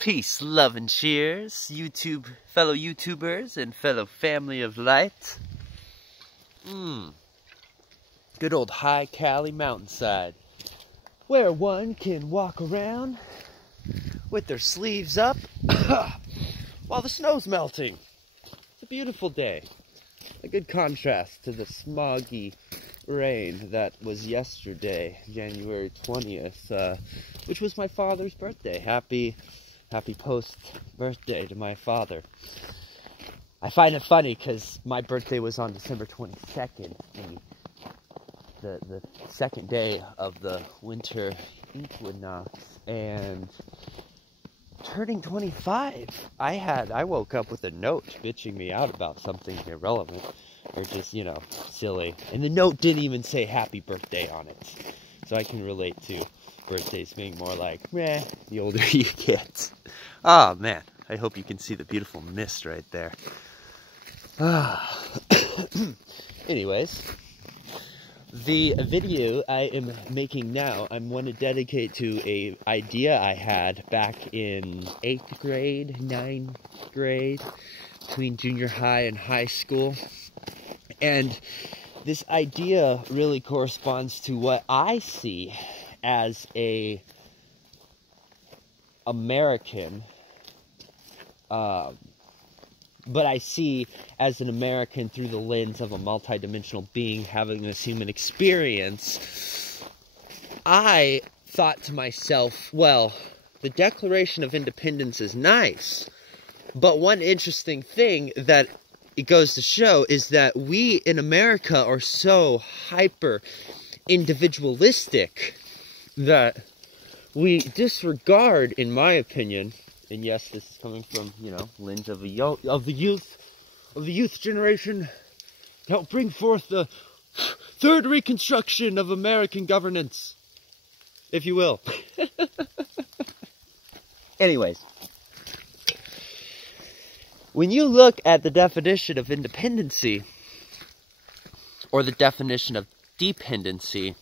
Peace, love, and cheers, fellow YouTubers and fellow family of light. Good old high Cali mountainside, where one can walk around with their sleeves up while the snow's melting. It's a beautiful day. A good contrast to the smoggy rain that was yesterday, January 20th, which was my father's birthday. Happy post-birthday to my father. I find it funny because my birthday was on December 22nd, the second day of the winter equinox, and turning 25, I woke up with a note bitching me out about something irrelevant, or just, silly. And the note didn't even say happy birthday on it. So I can relate to birthdays being more like, meh, the older you get. Oh, man. I hope you can see the beautiful mist right there. Anyways, the video I am making now, I want to dedicate to an idea I had back in 8th grade, 9th grade, between junior high and high school. And this idea really corresponds to what I see as a American, but I see as an American through the lens of a multidimensional being having this human experience. I thought to myself, well, the Declaration of Independence is nice, but one interesting thing that it goes to show is that we in America are so hyper individualistic that we disregard, in my opinion, and yes, this is coming from, lens of the youth generation, to help bring forth the third reconstruction of American governance, if you will. Anyways, when you look at the definition of independency, or the definition of dependency,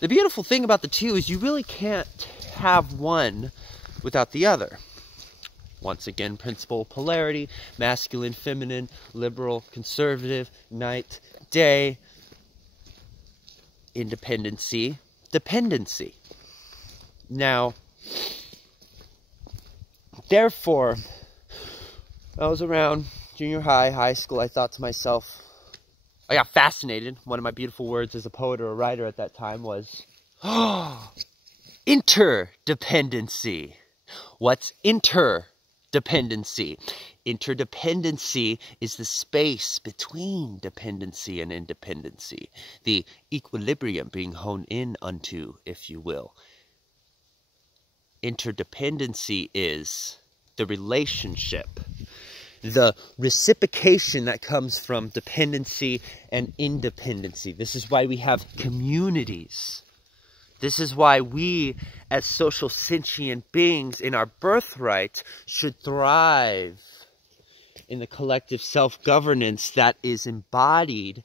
the beautiful thing about the two is you really can't have one without the other. Once again, principle of polarity, masculine, feminine, liberal, conservative, night, day, independency, dependency. Now, therefore, I was around junior high, high school, I thought to myself, I got fascinated. One of my beautiful words as a poet or a writer at that time was, interdependency. What's interdependency? Interdependency is the space between dependency and independency, the equilibrium being honed in unto, if you will. Interdependency is the relationship, the reciprocation that comes from dependency and independency. This is why we have communities. This is why we, as social sentient beings in our birthright, should thrive in the collective self-governance that is embodied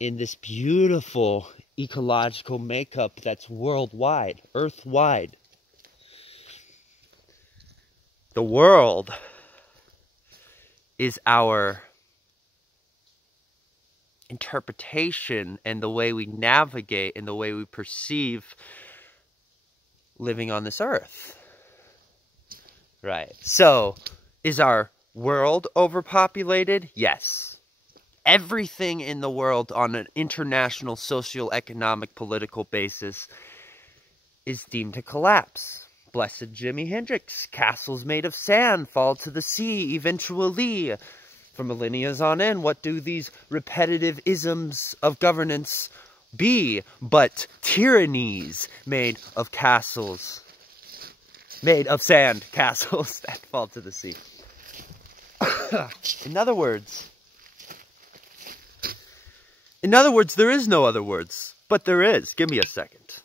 in this beautiful ecological makeup that's worldwide, earth-wide. The world is our interpretation and the way we navigate and the way we perceive living on this earth. Right. So, is our world overpopulated? Yes. Everything in the world on an international social, economic, political basis is deemed to collapse. Blessed Jimi Hendrix, castles made of sand fall to the sea eventually. For millennia on end, what do these repetitive isms of governance be but tyrannies made of castles, made of sand castles that fall to the sea? In other words, there is no other words, but there is. Give me a second.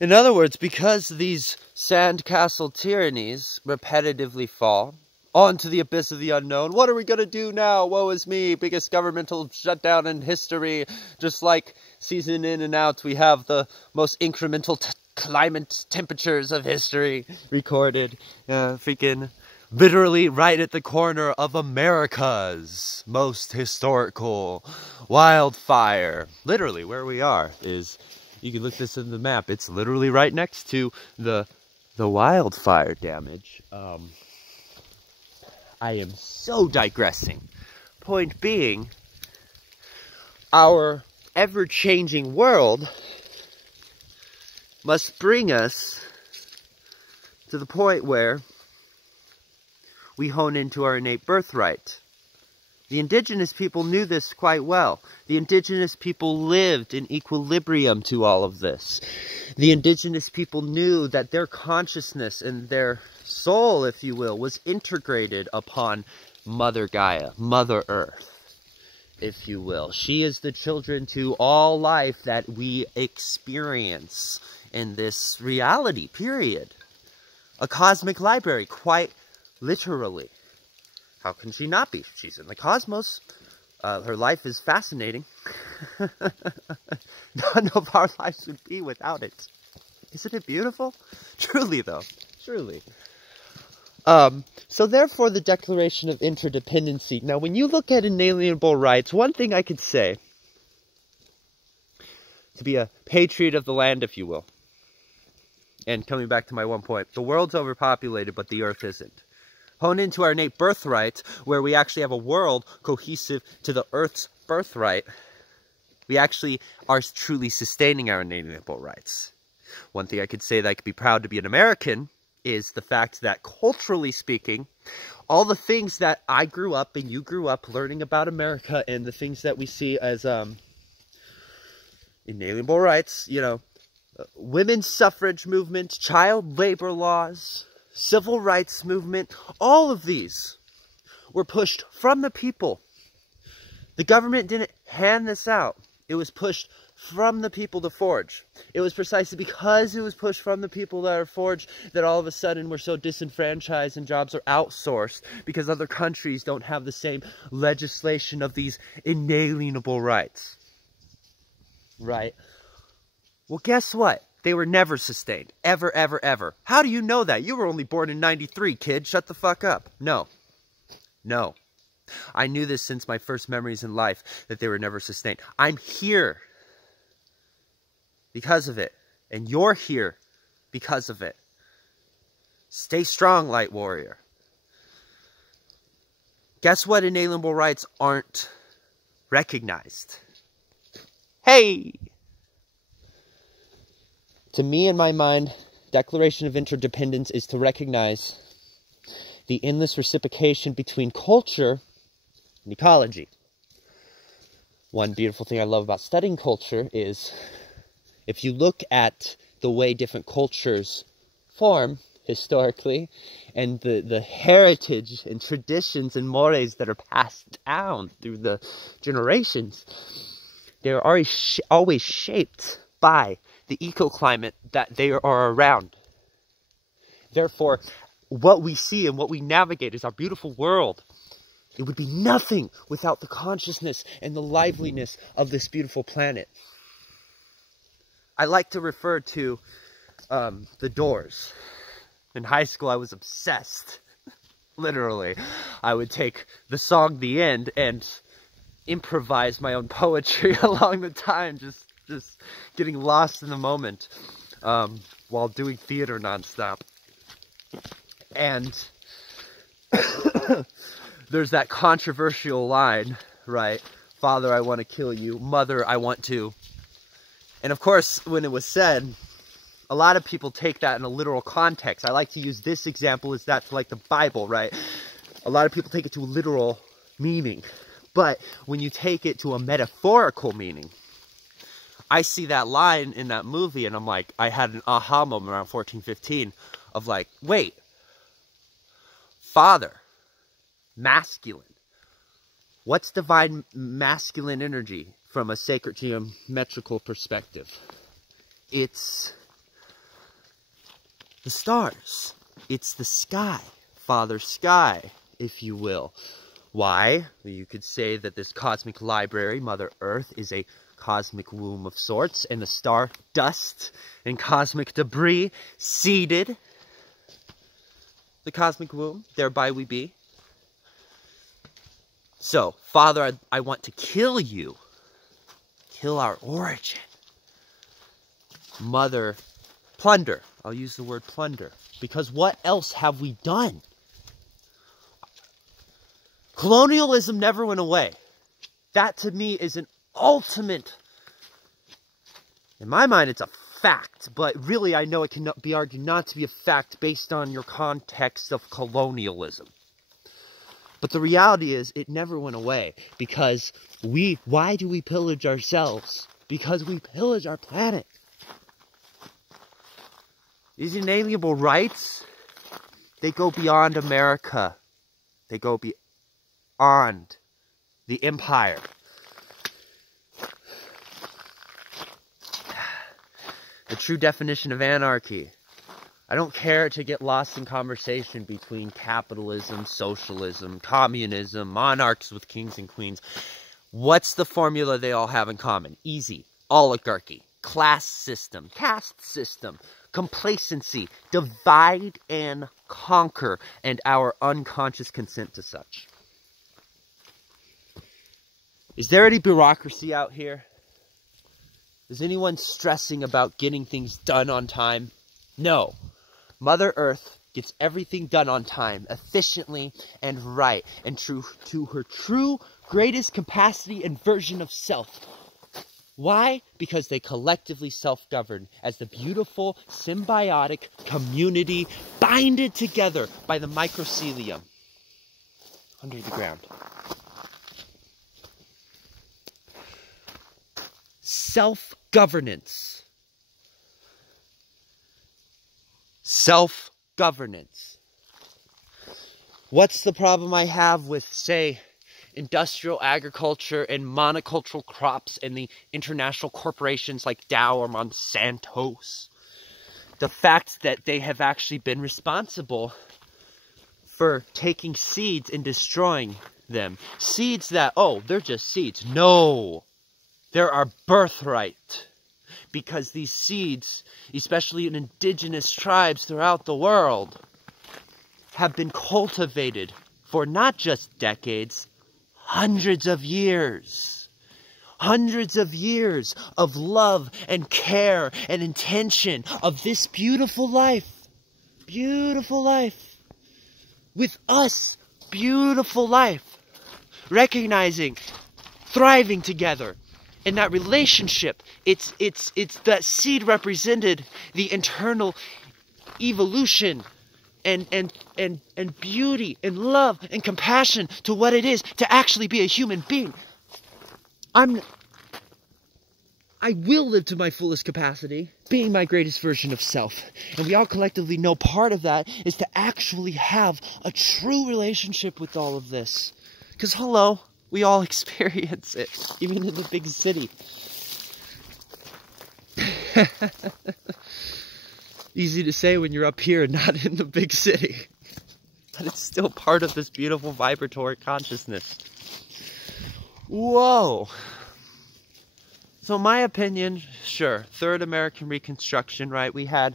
In other words, because these sandcastle tyrannies repetitively fall onto the abyss of the unknown, what are we going to do now? Woe is me, biggest governmental shutdown in history. Just like season in and out, we have the most incremental climate temperatures of history recorded. Freaking literally right at the corner of America's most historical wildfire. Literally where we are is, you can look this in the map, it's literally right next to the wildfire damage. I am so digressing. Point being, our ever-changing world must bring us to the point where we hone into our innate birthright. The indigenous people knew this quite well. The indigenous people lived in equilibrium to all of this. The indigenous people knew that their consciousness and their soul, if you will, was integrated upon Mother Gaia, Mother Earth, if you will. She is the children to all life that we experience in this reality, period. A cosmic library, quite literally. How can she not be? She's in the cosmos. Her life is fascinating. None of our lives would be without it. Isn't it beautiful? Truly, though. Truly. So therefore, the Declaration of Interdependency. Now, when you look at inalienable rights, one thing I could say, to be a patriot of the land, if you will, and coming back to my one point, the world's overpopulated, but the earth isn't. Hone into our innate birthright, where we actually have a world cohesive to the earth's birthright. We actually are truly sustaining our inalienable rights. One thing I could say that I could be proud to be an American is the fact that, culturally speaking, all the things that I grew up and you grew up learning about America, and the things that we see as inalienable rights, you know, women's suffrage movement, child labor laws, civil rights movement, all of these were pushed from the people. The government didn't hand this out. It was pushed from the people to forge. It was precisely because it was pushed from the people that are forged that all of a sudden we're so disenfranchised and jobs are outsourced, because other countries don't have the same legislation of these inalienable rights. Right? Well, guess what? They were never sustained. Ever, ever, ever. How do you know that? You were only born in '93, kid. Shut the fuck up. No. No. I knew this since my first memories in life, that they were never sustained. I'm here because of it. And you're here because of it. Stay strong, light warrior. Guess what inalienable rights aren't recognized? Hey! To me, in my mind, Declaration of Interdependence is to recognize the endless reciprocation between culture and ecology. One beautiful thing I love about studying culture is, if you look at the way different cultures form historically, and the heritage and traditions and mores that are passed down through the generations, they're always shaped by the ecoclimate that they are around. Therefore, what we see and what we navigate is our beautiful world. It would be nothing without the consciousness and the liveliness of this beautiful planet. I like to refer to The Doors. In high school, I was obsessed. Literally. I would take the song The End and improvise my own poetry along the time, just getting lost in the moment while doing theater nonstop. And there's that controversial line, right? Father, I want to kill you. Mother, I want to. And of course, when it was said, a lot of people take that in a literal context. I like to use this example as that's like the Bible, right? A lot of people take it to a literal meaning. But when you take it to a metaphorical meaning, I see that line in that movie and I'm like, I had an aha moment around 14, 15 of like, wait, father, masculine. What's divine masculine energy from a sacred geometrical perspective? It's the stars. It's the sky. Father sky, if you will. Why? You could say that this cosmic library, Mother Earth, is a cosmic womb of sorts, and the star dust and cosmic debris seeded the cosmic womb, thereby we be. So, Father, I want to kill you. Kill our origin. Mother, plunder. I'll use the word plunder. Because what else have we done? Colonialism never went away. That to me is an ultimate, in my mind it's a fact, but really I know it can be argued not to be a fact based on your context of colonialism. But the reality is it never went away because why do we pillage ourselves? Because we pillage our planet. These inalienable rights, they go beyond America. They go beyond the empire. The true definition of anarchy. I don't care to get lost in conversation between capitalism, socialism, communism, monarchs with kings and queens. What's the formula they all have in common? Easy. Oligarchy, class system, caste system, complacency, divide and conquer, and our unconscious consent to such. Is there any bureaucracy out here? Is anyone stressing about getting things done on time? No. Mother Earth gets everything done on time, efficiently and right, and true to her true greatest capacity and version of self. Why? Because they collectively self-govern as the beautiful, symbiotic community binded together by the mycelium under the ground. Self-governance. Self-governance. What's the problem I have with, say, industrial agriculture and monocultural crops and the international corporations like Dow or Monsanto's? The fact that they have actually been responsible for taking seeds and destroying them. Seeds that, oh, they're just seeds. No, they're our birthright. Because these seeds, especially in indigenous tribes throughout the world, have been cultivated for not just decades, hundreds of years. Hundreds of years of love and care and intention of this beautiful life. Beautiful life. With us, beautiful life. Recognizing, thriving together. In that relationship, it's that seed represented the internal evolution and beauty and love and compassion to what it is to actually be a human being. I will live to my fullest capacity, being my greatest version of self. And we all collectively know part of that is to actually have a true relationship with all of this. Because hello, we all experience it, even in the big city. Easy to say when you're up here and not in the big city. But it's still part of this beautiful vibratory consciousness. Whoa. So in my opinion, sure, Third American Reconstruction, right? We had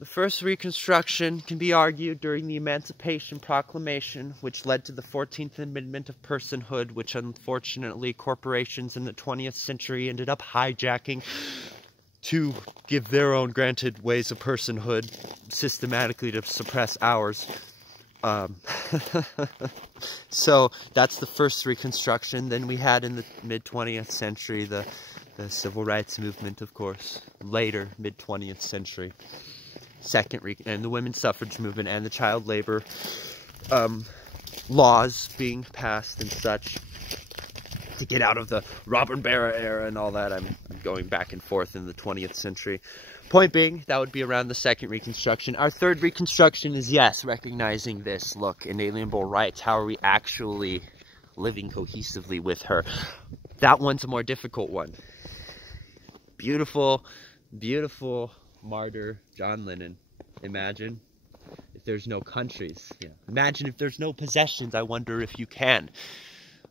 the first Reconstruction can be argued during the Emancipation Proclamation, which led to the 14th Amendment of personhood, which unfortunately corporations in the 20th century ended up hijacking to give their own granted ways of personhood systematically to suppress ours. So that's the first Reconstruction. Then we had in the mid-20th century the Civil Rights Movement, of course, later mid-20th century. And the women's suffrage movement and the child labor laws being passed and such to get out of the Robert Barra era and all that. I'm going back and forth in the 20th century. Point being, that would be around the second Reconstruction. Our third Reconstruction is, yes, recognizing this. Look, inalienable rights. How are we actually living cohesively with her? That one's a more difficult one. Beautiful, beautiful martyr John Lennon. Imagine if there's no countries. Yeah. Imagine if there's no possessions. I wonder if you can.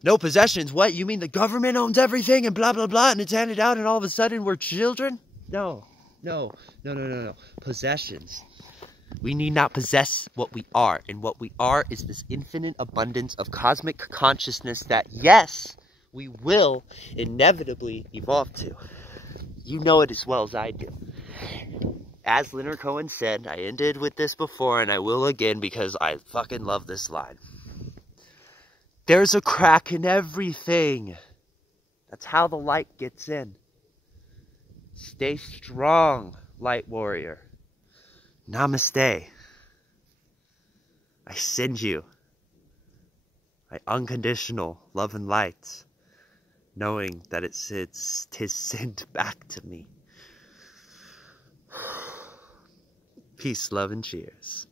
No possessions. What? You mean the government owns everything and blah, blah, blah, and it's handed out and all of a sudden we're children? No. Possessions. We need not possess what we are. And what we are is this infinite abundance of cosmic consciousness that, yes, we will inevitably evolve to. You know it as well as I do. As Leonard Cohen said, I ended with this before and I will again because I fucking love this line. There's a crack in everything. That's how the light gets in. Stay strong, light warrior. Namaste. I send you my unconditional love and light, knowing that tis sent back to me. Peace, love, and cheers.